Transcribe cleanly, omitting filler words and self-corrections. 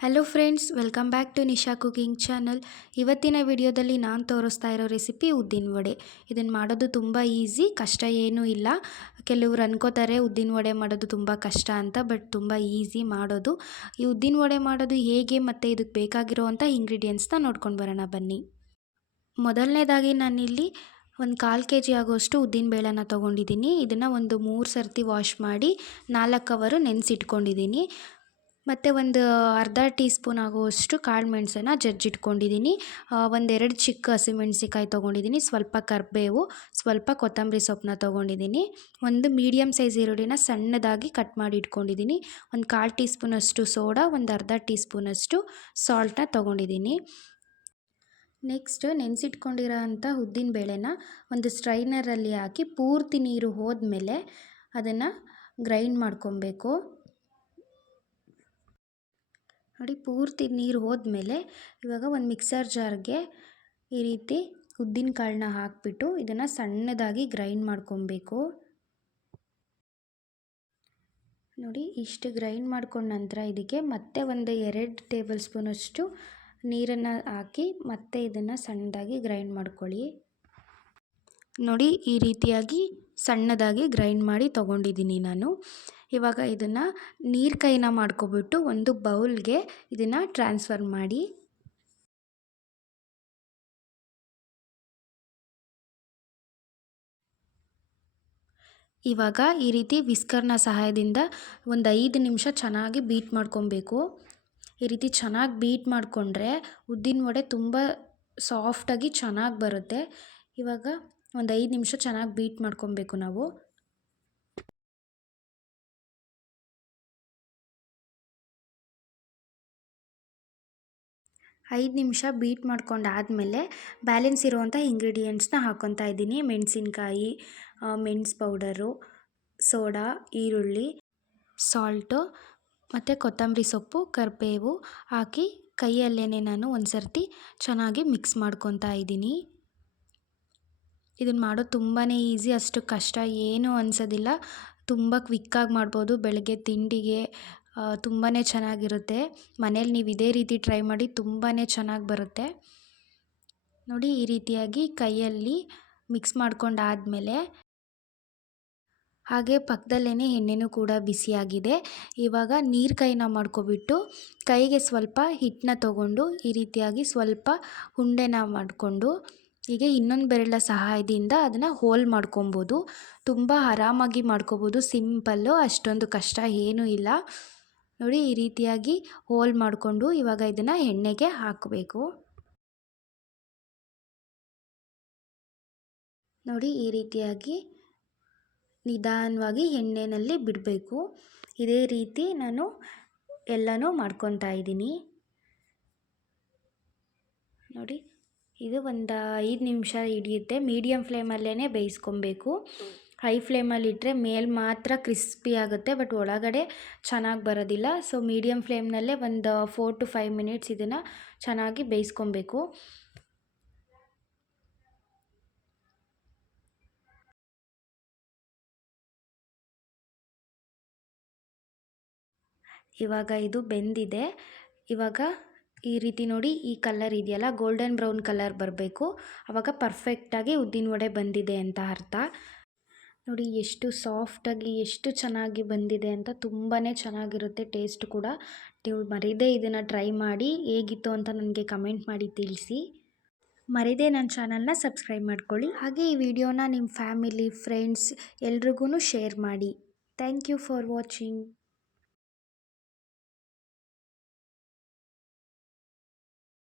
Hello friends, welcome back to Nisha cooking channel. ಇವತ್ತಿನ ವಿಡಿಯೋದಲ್ಲಿ ನಾನು ತೋರಿಸ್ತಾ ಇರೋ ರೆಸಿಪಿ ಉದ್ದಿನ ವಡೆ. ಇದನ್ನು ಮಾಡೋದು ತುಂಬ ಈಸಿ, ಕಷ್ಟ ಏನೂ ಇಲ್ಲ. ಕೆಲವರು ಅನ್ಕೋತಾರೆ ಉದ್ದಿನ ವಡೆ ಮಾಡೋದು ತುಂಬ ಕಷ್ಟ ಅಂತ, ಬಟ್ ತುಂಬ ಈಸಿ ಮಾಡೋದು. ಈ ಉದ್ದಿನ ವಡೆ ಮಾಡೋದು ಹೇಗೆ ಮತ್ತು ಇದಕ್ಕೆ ಬೇಕಾಗಿರೋವಂಥ ಇಂಗ್ರೀಡಿಯೆಂಟ್ಸ್ನ ನೋಡ್ಕೊಂಡು ಬರೋಣ ಬನ್ನಿ. ಮೊದಲನೇದಾಗಿ ನಾನಿಲ್ಲಿ ಒಂದು 1/4 kg ಆಗೋಷ್ಟು ಉದ್ದಿನ ಬೇಳೆನ ತೊಗೊಂಡಿದ್ದೀನಿ. ಇದನ್ನು ಒಂದು 3 ಸರ್ತಿ ವಾಶ್ ಮಾಡಿ 4 ಅವರು ನೆನೆಸಿಟ್ಕೊಂಡಿದ್ದೀನಿ. ಮತ್ತು ಒಂದು ಅರ್ಧ ಟೀ ಸ್ಪೂನ್ ಆಗುವಷ್ಟು ಕಾಳು ಮೆಣಸನ್ನು ಜಜ್ಜಿಟ್ಕೊಂಡಿದ್ದೀನಿ. ಒಂದೆರಡು ಚಿಕ್ಕ ಹಸಿಮೆಣಸಿಕಾಯಿ ತೊಗೊಂಡಿದ್ದೀನಿ. ಸ್ವಲ್ಪ ಕರಿಬೇವು, ಸ್ವಲ್ಪ ಕೊತ್ತಂಬರಿ ಸೊಪ್ಪನ್ನ ತೊಗೊಂಡಿದ್ದೀನಿ. ಒಂದು ಮೀಡಿಯಮ್ ಸೈಜ್ ಈರುಳ್ಳಿನ ಸಣ್ಣದಾಗಿ ಕಟ್ ಮಾಡಿ ಇಟ್ಕೊಂಡಿದ್ದೀನಿ. ಒಂದು 1/4 ಟೀ ಸ್ಪೂನಷ್ಟು ಸೋಡಾ, ಒಂದು ಅರ್ಧ ಟೀ ಸ್ಪೂನಷ್ಟು ಸಾಲ್ಟನ್ನ ತೊಗೊಂಡಿದ್ದೀನಿ. ನೆಕ್ಸ್ಟ್ ನೆನೆಸಿಟ್ಕೊಂಡಿರೋ ಅಂಥ ಉದ್ದಿನ ಬೇಳೆನ ಒಂದು ಸ್ಟ್ರೈನರಲ್ಲಿ ಹಾಕಿ ಪೂರ್ತಿ ನೀರು ಹೋದ್ಮೇಲೆ ಅದನ್ನು ಗ್ರೈಂಡ್ ಮಾಡ್ಕೊಬೇಕು. ನೋಡಿ, ಪೂರ್ತಿ ನೀರು ಹೋದ್ಮೇಲೆ ಇವಾಗ ಒಂದು ಮಿಕ್ಸರ್ ಜಾರ್ಗೆ ಈ ರೀತಿ ಉದ್ದಿನ ಕಾಳನ್ನ ಹಾಕಿಬಿಟ್ಟು ಇದನ್ನು ಸಣ್ಣದಾಗಿ ಗ್ರೈಂಡ್ ಮಾಡ್ಕೊಬೇಕು. ನೋಡಿ, ಇಷ್ಟು ಗ್ರೈಂಡ್ ಮಾಡ್ಕೊಂಡ ನಂತರ ಇದಕ್ಕೆ ಮತ್ತೆ ಒಂದು 2 ಟೇಬಲ್ ಸ್ಪೂನಷ್ಟು ನೀರನ್ನು ಹಾಕಿ ಮತ್ತೆ ಇದನ್ನು ಸಣ್ಣದಾಗಿ ಗ್ರೈಂಡ್ ಮಾಡ್ಕೊಳ್ಳಿ. ನೋಡಿ, ಈ ರೀತಿಯಾಗಿ ಸಣ್ಣದಾಗಿ ಗ್ರೈಂಡ್ ಮಾಡಿ ತೊಗೊಂಡಿದ್ದೀನಿ ನಾನು. ಇವಾಗ ಇದನ್ನು ನೀರು ಕೈನ ಮಾಡ್ಕೊಬಿಟ್ಟು ಒಂದು ಬೌಲ್ಗೆ ಇದನ್ನು ಟ್ರಾನ್ಸ್ಫರ್ ಮಾಡಿ. ಇವಾಗ ಈ ರೀತಿ ವಿಸ್ಕರ್ನ ಸಹಾಯದಿಂದ ಒಂದು 5 ನಿಮಿಷ ಚೆನ್ನಾಗಿ ಬೀಟ್ ಮಾಡ್ಕೊಬೇಕು. ಈ ರೀತಿ ಚೆನ್ನಾಗಿ ಬೀಟ್ ಮಾಡಿಕೊಂಡ್ರೆ ಉದ್ದಿನ ವಡೆ ತುಂಬ ಸಾಫ್ಟಾಗಿ ಚೆನ್ನಾಗಿ ಬರುತ್ತೆ. ಇವಾಗ ಒಂದು 5 ನಿಮಿಷ ಚೆನ್ನಾಗಿ ಬೀಟ್ ಮಾಡ್ಕೊಬೇಕು ನಾವು. ಐದು ನಿಮಿಷ ಬೀಟ್ ಮಾಡ್ಕೊಂಡಾದಮೇಲೆ ಬ್ಯಾಲೆನ್ಸ್ ಇರುವಂಥ ಇಂಗ್ರೀಡಿಯೆಂಟ್ಸ್ನ ಹಾಕ್ಕೊತಾ ಇದ್ದೀನಿ. ಮೆಣಸಿನ್ಕಾಯಿ, ಮೆಣಸು ಪೌಡರು, ಸೋಡಾ, ಈರುಳ್ಳಿ, ಸಾಲ್ಟು ಮತ್ತು ಕೊತ್ತಂಬರಿ ಸೊಪ್ಪು, ಕರಿಬೇವು ಹಾಕಿ ಕೈಯಲ್ಲೇ ನಾನು ಒಂದು ಸರ್ತಿ ಚೆನ್ನಾಗಿ ಮಿಕ್ಸ್ ಮಾಡ್ಕೊತಾ ಇದ್ದೀನಿ. ಇದನ್ನು ಮಾಡೋದು ತುಂಬಾ ಈಸಿ, ಅಷ್ಟು ಕಷ್ಟ ಏನೂ ಅನಿಸೋದಿಲ್ಲ. ತುಂಬ ಕ್ವಿಕ್ಕಾಗಿ ಮಾಡ್ಬೋದು. ಬೆಳಗ್ಗೆ ತಿಂಡಿಗೆ ತುಂಬಾ ಚೆನ್ನಾಗಿರುತ್ತೆ. ಮನೇಲಿ ನೀವು ಇದೇ ರೀತಿ ಟ್ರೈ ಮಾಡಿ, ತುಂಬಾ ಚೆನ್ನಾಗಿ ಬರುತ್ತೆ. ನೋಡಿ, ಈ ರೀತಿಯಾಗಿ ಕೈಯಲ್ಲಿ ಮಿಕ್ಸ್ ಮಾಡ್ಕೊಂಡಾದಮೇಲೆ ಹಾಗೆ ಪಕ್ಕದಲ್ಲೇ ಎಣ್ಣೆನೂ ಕೂಡ ಬಿಸಿಯಾಗಿದೆ. ಇವಾಗ ನೀರು ಕೈನ ಮಾಡ್ಕೊಬಿಟ್ಟು ಕೈಗೆ ಸ್ವಲ್ಪ ಹಿಟ್ಟನ್ನ ತೊಗೊಂಡು ಈ ರೀತಿಯಾಗಿ ಸ್ವಲ್ಪ ಉಂಡೆನ ಮಾಡಿಕೊಂಡು ಹೀಗೆ ಇನ್ನೊಂದು ಬೆರಳ ಸಹಾಯದಿಂದ ಅದನ್ನು ಹೋಲ್ ಮಾಡ್ಕೊಬೋದು. ತುಂಬ ಆರಾಮಾಗಿ ಮಾಡ್ಕೊಬೋದು, ಸಿಂಪಲ್ಲು, ಅಷ್ಟೊಂದು ಕಷ್ಟ ಏನೂ ಇಲ್ಲ. ನೋಡಿ, ಈ ರೀತಿಯಾಗಿ ಹೋಲ್ ಮಾಡಿಕೊಂಡು ಇವಾಗ ಇದನ್ನು ಎಣ್ಣೆಗೆ ಹಾಕಬೇಕು. ನೋಡಿ, ಈ ರೀತಿಯಾಗಿ ನಿಧಾನವಾಗಿ ಎಣ್ಣೆಯಲ್ಲಿ ಬಿಡಬೇಕು. ಇದೇ ರೀತಿ ನಾನು ಎಲ್ಲನೂ ಮಾಡ್ಕೊತಾ ಇದ್ದೀನಿ. ನೋಡಿ, ಇದು ಒಂದು 5 ನಿಮಿಷ ಹಿಡಿಯುತ್ತೆ. ಮೀಡಿಯಮ್ ಫ್ಲೇಮಲ್ಲೇ ಬೇಯಿಸ್ಕೊಬೇಕು. ಹೈ ಫ್ಲೇಮಲ್ಲಿಟ್ಟರೆ ಮೇಲೆ ಮಾತ್ರ ಕ್ರಿಸ್ಪಿ ಆಗುತ್ತೆ, ಬಟ್ ಒಳಗಡೆ ಚೆನ್ನಾಗಿ ಬರೋದಿಲ್ಲ. ಸೊ ಮೀಡಿಯಮ್ ಫ್ಲೇಮ್ನಲ್ಲೇ ಒಂದು 4 to 5 ಮಿನಿಟ್ಸ್ ಇದನ್ನು ಚೆನ್ನಾಗಿ ಬೇಯಿಸ್ಕೊಬೇಕು. ಇವಾಗ ಇದು ಬೆಂದಿದೆ. ಇವಾಗ ಈ ರೀತಿ ನೋಡಿ, ಈ ಕಲರ್ ಇದೆಯಲ್ಲ, ಗೋಲ್ಡನ್ ಬ್ರೌನ್ ಕಲರ್ ಬರಬೇಕು. ಆವಾಗ ಪರ್ಫೆಕ್ಟಾಗಿ ಉದ್ದಿನ ವಡೆ ಬಂದಿದೆ ಅಂತ ಅರ್ಥ. ನೋಡಿ, ಎಷ್ಟು ಸಾಫ್ಟಾಗಿ ಎಷ್ಟು ಚೆನ್ನಾಗಿ ಬಂದಿದೆ ಅಂತ. ತುಂಬಾ ಚೆನ್ನಾಗಿರುತ್ತೆ ಟೇಸ್ಟ್ ಕೂಡ. ನೀವು ಮರೀದೇ ಇದನ್ನು ಟ್ರೈ ಮಾಡಿ, ಹೇಗಿತ್ತು ಅಂತ ನನಗೆ ಕಮೆಂಟ್ ಮಾಡಿ ತಿಳಿಸಿ. ಮರೀದೇ ನನ್ನ ಚಾನಲ್ನ ಸಬ್ಸ್ಕ್ರೈಬ್ ಮಾಡ್ಕೊಳ್ಳಿ. ಹಾಗೆ ಈ ವಿಡಿಯೋನ ನಿಮ್ಮ ಫ್ಯಾಮಿಲಿ, ಫ್ರೆಂಡ್ಸ್ ಎಲ್ರಿಗೂ ಶೇರ್ ಮಾಡಿ. Thank you for watching.